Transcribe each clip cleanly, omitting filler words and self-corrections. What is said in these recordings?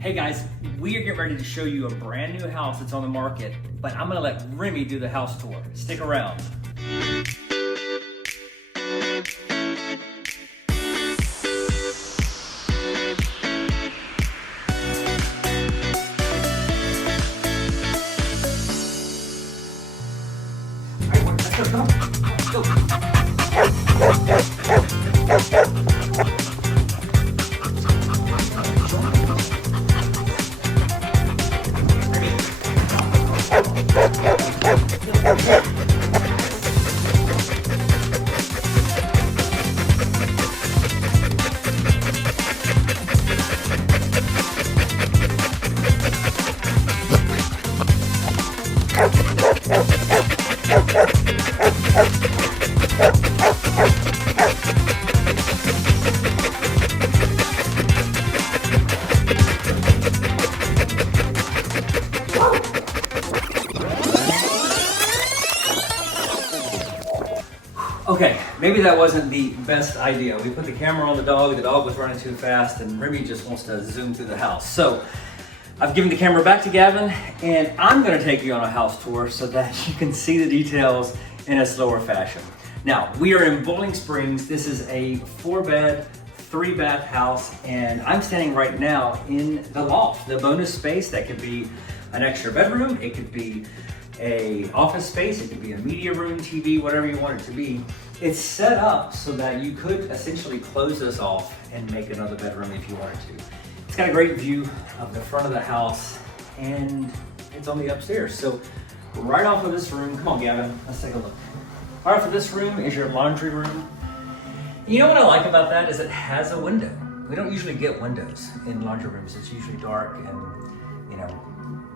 Hey guys, we are getting ready to show you a brand new house that's on the market, but I'm gonna let Remy do the house tour. Stick around. Go. Okay, maybe that wasn't the best idea. We put the camera on the dog was running too fast, and Remy just wants to zoom through the house. So I've given the camera back to Gavin, and I'm gonna take you on a house tour so that you can see the details in a slower fashion. Now, we are in Bowling Springs. This is a 4-bed, 3-bath house, and I'm standing right now in the loft, the bonus space that could be an extra bedroom, it could be a office space, it could be a media room, TV, whatever you want it to be. It's set up so that you could essentially close this off and make another bedroom if you wanted to. It's got a great view of the front of the house, and it's on the upstairs. So right off of this room, come on Gavin, let's take a look. Right off of this room is your laundry room. You know what I like about that is it has a window. We don't usually get windows in laundry rooms. It's usually dark and, you know,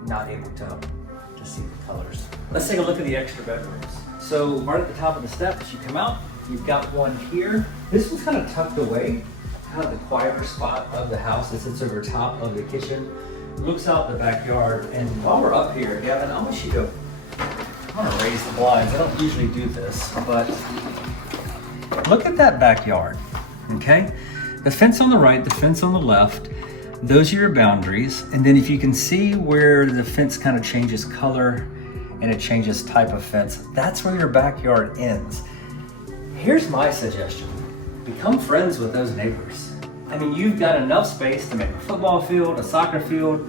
not able to see the colors. Let's take a look at the extra bedrooms. So right at the top of the steps, you come out, you've got one here. This one's kind of tucked away, kind of the quieter spot of the house. It sits over top of the kitchen, looks out the backyard. And while we're up here, Gavin, I want you to, I'm gonna raise the blinds. I don't usually do this, but look at that backyard, okay? The fence on the right, the fence on the left, those are your boundaries. And then if you can see where the fence kind of changes color and it changes type of fence, that's where your backyard ends. Here's my suggestion. Become friends with those neighbors. I mean, you've got enough space to make a football field, a soccer field,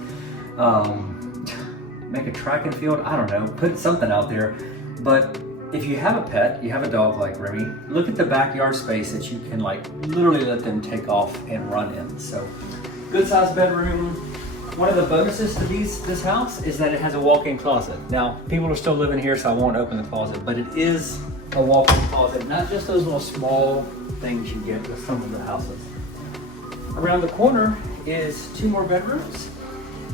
make a track and field, I don't know, put something out there. But if you have a pet, you have a dog like Remy, look at the backyard space that you can like literally let them take off and run in. So good sized bedroom. One of the bonuses to this house is that it has a walk-in closet. Now, people are still living here, so I won't open the closet, but it is a walk-in closet, not just those little small things you get with some of the houses. Around the corner is 2 more bedrooms.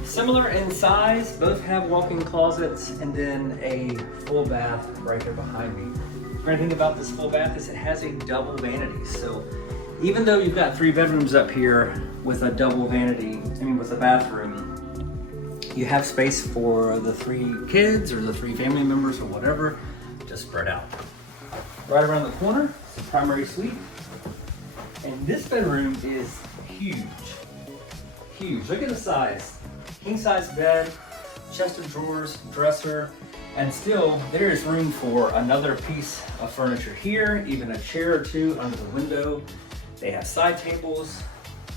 Similar in size, both have walk-in closets, and then a full bath right there behind me. The great thing about this full bath is it has a double vanity. So even though you've got 3 bedrooms up here with a double vanity, with a bathroom, you have space for the 3 kids or the 3 family members or whatever, just spread out. Right around the corner, it's a primary suite. And this bedroom is huge, huge. Look at the size. King size bed, chest of drawers, dresser, and still there is room for another piece of furniture here, even a chair or 2 under the window. They have side tables.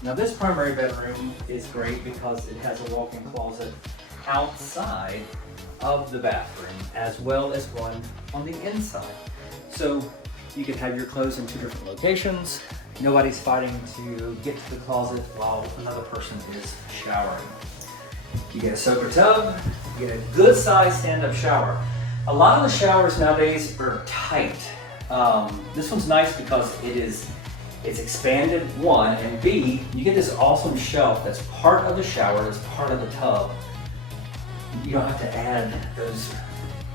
Now this primary bedroom is great because it has a walk-in closet outside of the bathroom, as well as one on the inside. So you can have your clothes in 2 different locations. Nobody's fighting to get to the closet while another person is showering. You get a soaker tub, you get a good sized stand-up shower. A lot of the showers nowadays are tight. This one's nice because it's expanded, 1, and B, you get this awesome shelf that's part of the shower, that's part of the tub. You don't have to add those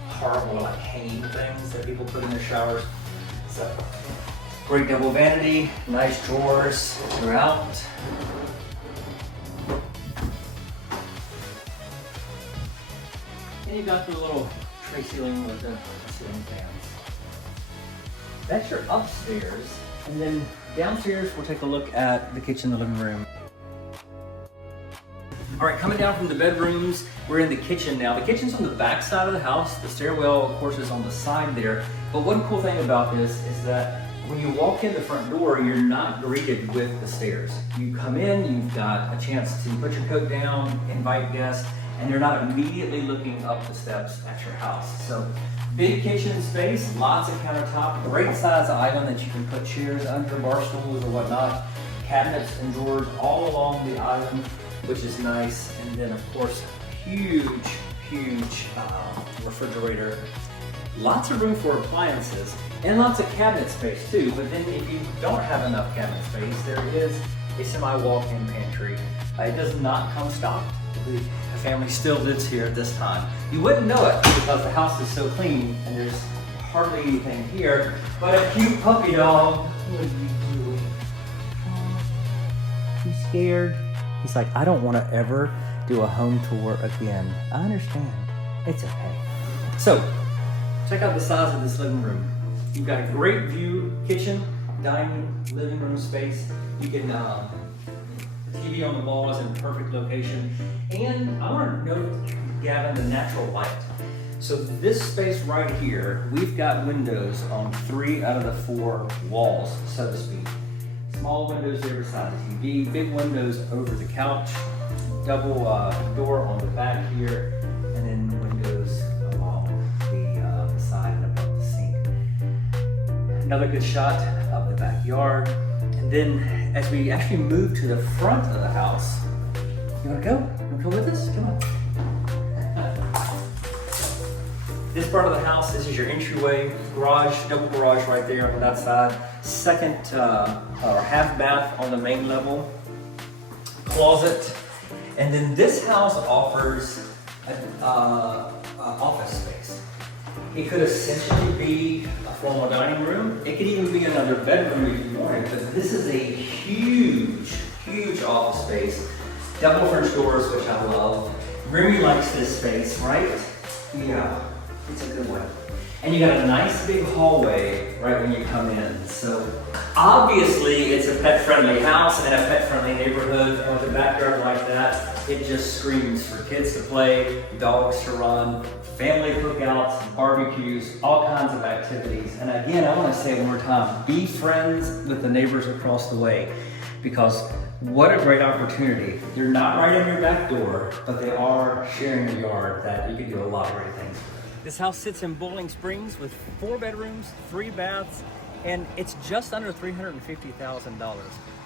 horrible like hanging things that people put in their showers. So, great double vanity, nice drawers throughout. And you got the little tray ceiling with the ceiling fans. That's your upstairs. And then downstairs, we'll take a look at the kitchen, the living room. All right, coming down from the bedrooms, we're in the kitchen now. The kitchen's on the back side of the house. The stairwell, of course, is on the side there. But one cool thing about this is that when you walk in the front door, you're not greeted with the stairs. You come in, you've got a chance to put your coat down, invite guests, and you're not immediately looking up the steps at your house. So big kitchen space, lots of countertop, great size island that you can put chairs under, bar stools or whatnot, cabinets and drawers all along the island, which is nice. And then of course, huge refrigerator. Lots of room for appliances and lots of cabinet space too. But then if you don't have enough cabinet space, there is a semi-walk-in pantry. It does not come stocked. The family still lives here at this time. You wouldn't know it because the house is so clean and there's hardly anything here, but a cute puppy dog. What are you doing? You scared? He's like, I don't want to ever do a home tour again. I understand. It's okay. So, check out the size of this living room. You've got a great view, kitchen, dining, living room space. You can, the TV on the wall is in perfect location. And I want to note, Gavin, the natural light. So this space right here, we've got windows on 3 out of the 4 walls, so to speak. Small windows there beside the TV, big windows over the couch, double door on the back here, and then windows along the side and above the sink. Another good shot of the backyard. And then as we actually move to the front of the house, you wanna go? You wanna go with us? Come on. This part of the house, this is your entryway, garage, double garage right there on that side. Second or half bath on the main level, closet. And then this house offers an office space. It could essentially be a formal dining room. It could even be another bedroom if you wanted, but this is a huge office space. Double French doors, which I love. Remy likes this space, right? Yeah, it's a good one. And you got a nice big hallway right when you come in. So obviously it's a pet-friendly house and a pet-friendly neighborhood. And with a backyard like that, it just screams for kids to play, dogs to run, family cookouts, barbecues, all kinds of activities. And again, I want to say one more time, be friends with the neighbors across the way, because what a great opportunity. You're not right in your back door, but they are sharing a yard that you can do a lot of great things with. This house sits in Bowling Springs with 4 bedrooms, 3 baths, and it's just under $350,000.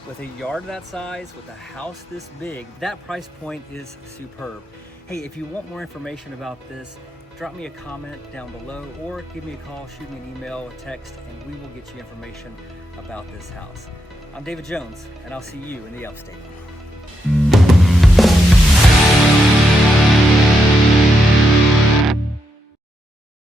With a yard that size, with a house this big, that price point is superb. Hey, if you want more information about this, drop me a comment down below or give me a call, shoot me an email, a text, and we will get you information about this house. I'm David Jones, and I'll see you in the Upstate.